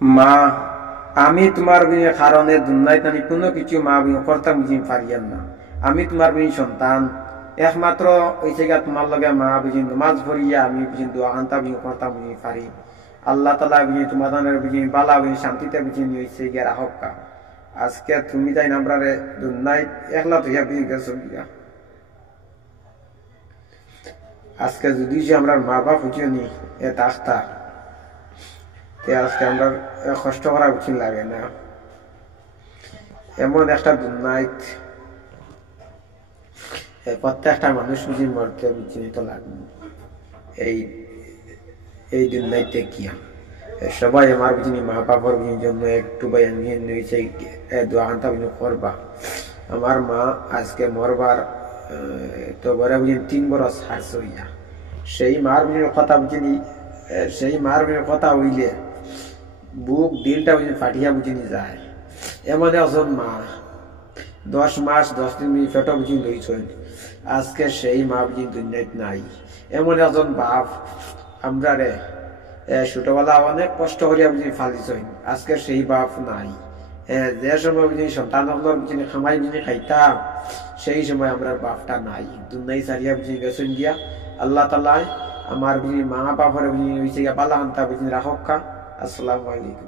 মা, আমি তোমার কারণে দুনিয়ায় আমি কোনো কিছু মা করতাম বুঝি পারিয়ান না। আমি তোমার সন্তান, একমাত্র হয়েছে গা তোমার লগে মা বুঝি নমাজ ভরিয়া আমি বুঝি দোয়া খান্তা বুঝি করতাম বুঝি পারি। আল্লাহ তালা বুঝি তোমাদের বুঝি বালা বুঝি শান্তিতে বুঝি হয়েছে গিয়া রাখা। আজকে তুমি তাই আমরা দুনিয়ায় একলা তুইয়া বুঝি গেছো গিয়া। আজকে যদি যে আমরা মা বাপ বুঝিও নি এ তাস্তা আজকে আমরা কষ্ট করা উচিত লাগে না। এমন একটা দুনিয়ায় প্রত্যেকটা মানুষ বুঝি মরতে বুঝি তো লাগবে। এই এই দুনিয়াতে কিয়া সবাই আমার বুঝিনি মা বাবার জন্য একটু নিয়েছে দোয়া আনতা বুঝি করবা। আমার মা আজকে মরবার তো বড় বুঝি 3 বছর হারছ হইয়া। সেই মার কথা বুঝিনি, সেই মার কথা হইলে বুক দিলটা বুঝি ফাটিয়া বুঝিনি যায়। এমন একজন মা 10 মাস 10 দিন ফেটো বুঝি লইছেন, আজকে সেই মা বুঝি দুনিয়ায় নাই। এমন একজন বাপ আমরা রে ছোটবেলা অনেক কষ্ট করিয়া বুঝি ফালিছেন, আজকে সেই বাপ নাই। যে সময় বুঝি সন্তান বুঝি খামাই বুঝি খাইতাম, সেই সময় আমরা বাপটা নাই, দুনিয়ায় সারিয়া বুঝি গেছেন গিয়া। আল্লাহ তাআলা আমার বুঝি মা বাপরে বুঝি হইছে গিয়া বালা আনতা বুঝি রাখা। আসসালামু আলাইকুম।